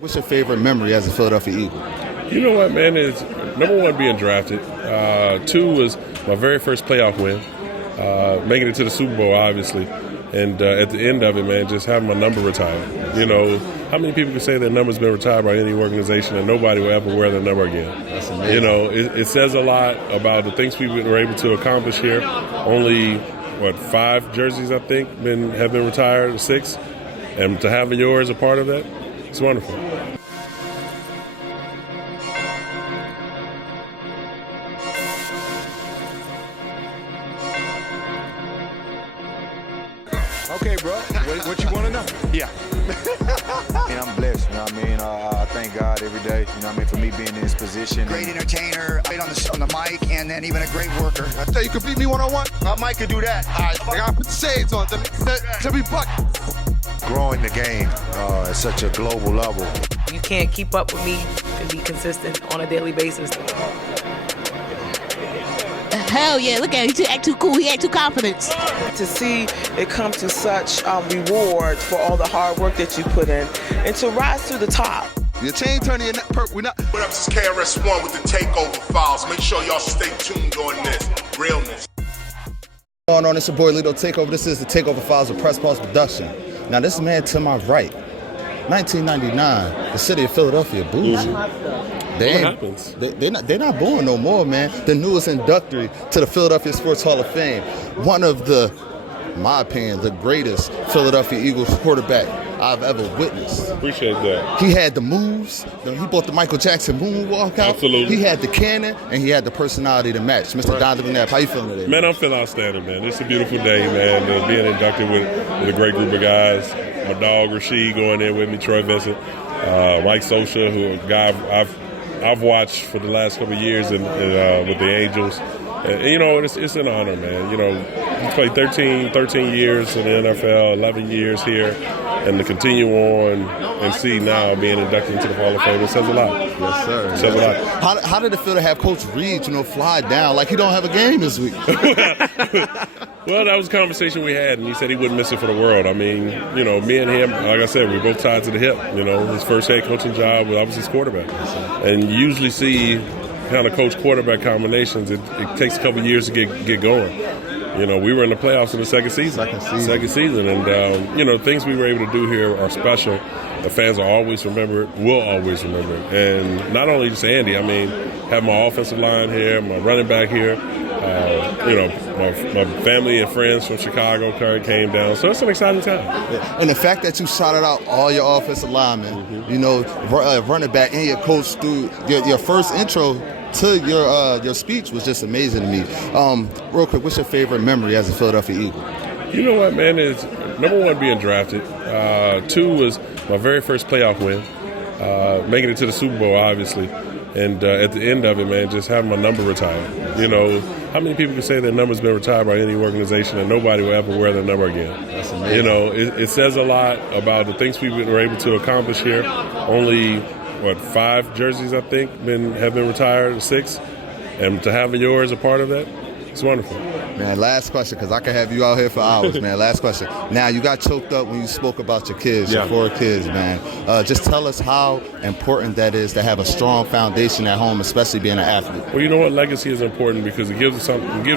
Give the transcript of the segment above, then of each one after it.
What's your favorite memory as a Philadelphia Eagle? You know what, man? Is number one, being drafted. Two was my very first playoff win, making it to the Super Bowl, obviously. And at the end of it, man, just having my number retired. You know, how many people can say their number's been retired by any organization and nobody will ever wear their number again? That's amazing. You know, it says a lot about the things we were able to accomplish here. Only, 5 jerseys, I think, have been retired, 6. And to have yours a part of that, it's wonderful. Okay, bro. What you want to know? Yeah. I'm blessed, you know what I mean? I thank God every day, you know what I mean, for me being in this position. Great entertainer, great on the mic, and then even a great worker. I tell you, could beat me one-on-one? Mike could do that. All right, I got to put the shades on to be buck. Growing the game at such a global level. You can't keep up with me and be consistent on a daily basis. Hell yeah, look at him. He act too cool. He act too confident. To see it come to such reward for all the hard work that you put in and to rise to the top. Your chain turning in that perp. We're not. What up, this is KRS-One with the Takeover Files. Make sure y'all stay tuned on this. Realness. Going on, it's your boy Lito Takeover. This is the Takeover Files of Press Pause Production. Now, this man to my right, 1999, the city of Philadelphia, bougie. They're not born no more, man. The newest inductee to the Philadelphia Sports Hall of Fame. One of the, in my opinion, the greatest Philadelphia Eagles quarterback I've ever witnessed. Appreciate that. He had the moves. He brought the Michael Jackson moonwalk out. Absolutely. He had the cannon, and he had the personality to match. Mr. Donovan McNabb, how you feeling today? Man, I'm feeling outstanding, man. It's a beautiful day, man. Being inducted with a great group of guys. My dog, Rasheed, going in with me, Troy Vincent, Mike Sosha, who a guy I've watched for the last couple of years with the Angels. And, you know, it's an honor, man. You know, you played 13 years in the NFL, 11 years here, and to continue on and see now being inducted into the Hall of Fame, it says a lot. Yes, sir. It says a lot. How did it feel to have Coach Reed, fly down like he don't have a game this week? Well, that was a conversation we had, and he said he wouldn't miss it for the world. I mean, you know, me and him, like I said, we're both tied to the hip. You know, his first head coaching job was obviously his quarterback. And you usually see kind of coach-quarterback combinations. It takes a couple years to get going. You know, we were in the playoffs in the second season. And, you know, things we were able to do here are special. The fans will always remember it, will always remember it. And not only just Andy, I mean, have my offensive line here, my running back here. You know, my family and friends from Chicago came down. So it's an exciting time. Yeah. And the fact that you shouted out all your offensive linemen, you know, running back and your coach through your first intro to your speech was just amazing to me. Real quick, what's your favorite memory as a Philadelphia Eagle? You know what, man? Is number one, being drafted. 2 was my very first playoff win, making it to the Super Bowl, obviously. And at the end of it, man, just having my number retired. You know, how many people can say their number's been retired by any organization and nobody will ever wear their number again? That's amazing. You know, it says a lot about the things we were able to accomplish here. Only, 5 jerseys, I think, have been retired, 6. And to have yours a part of that, it's wonderful. Man, last question, because I can have you out here for hours, man. Last question. Now, you got choked up when you spoke about your kids, your 4 kids, man. Just tell us how important that is to have a strong foundation at home, especially being an athlete. Well, you know what? Legacy is important because it gives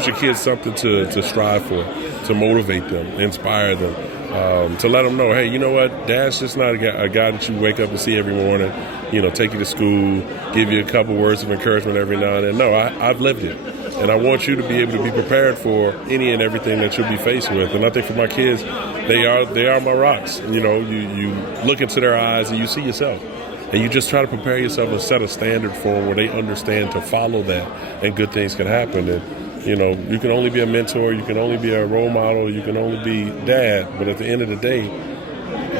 your kids something to strive for, to motivate them, inspire them, to let them know, hey, you know what? Dad's just not a guy that you wake up and see every morning, you know, take you to school, give you a couple words of encouragement every now and then. No, I've lived it. And I want you to be able to be prepared for any and everything that you'll be faced with. And I think for my kids, they are my rocks. You know, you look into their eyes and you see yourself. And you just try to prepare yourself and set a standard for them where they understand to follow that and good things can happen. And, you know, you can only be a mentor, you can only be a role model, you can only be dad. But at the end of the day,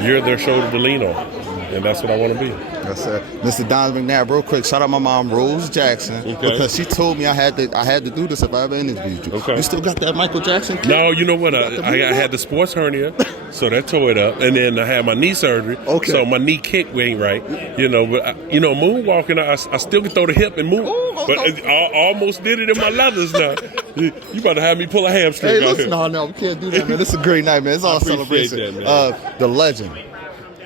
you're their shoulder to lean on. And that's what I want to be. That's it. Mr. Donovan McNabb, real quick, shout out my mom, Rose Jackson, because she told me I had to do this if I ever interviewed you. Okay. You still got that Michael Jackson kid? No, you know what? I had the sports hernia, so that tore it up. And then I had my knee surgery, so my knee kick ain't right. You know, but, moonwalking, I still can throw the hip and move. But I almost did it in my leathers now. You about to have me pull a hamstring Hey, out listen, here. no, we can't do that, man. This is a great night, man. It's all celebration. That, man. The legend,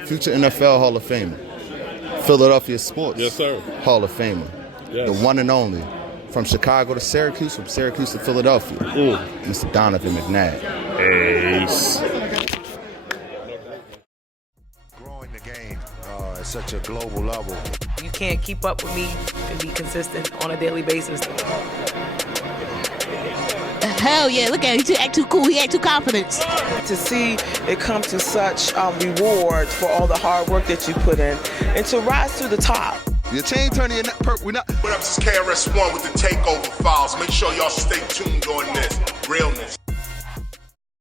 future NFL Hall of Famer, Philadelphia sports. Yes, sir. Hall of Famer. Yes. The one and only. From Chicago to Syracuse, from Syracuse to Philadelphia. Mr. Donovan McNabb. Ace. Growing the game at such a global level. You can't keep up with me and be consistent on a daily basis. Hell yeah, look at him. He act too cool. He act too confident. To see it come to such reward for all the hard work that you put in and to rise to the top. Your chain turning, we're not. What up, this is KRS-One with the Takeover Files. Make sure y'all stay tuned on this. Realness.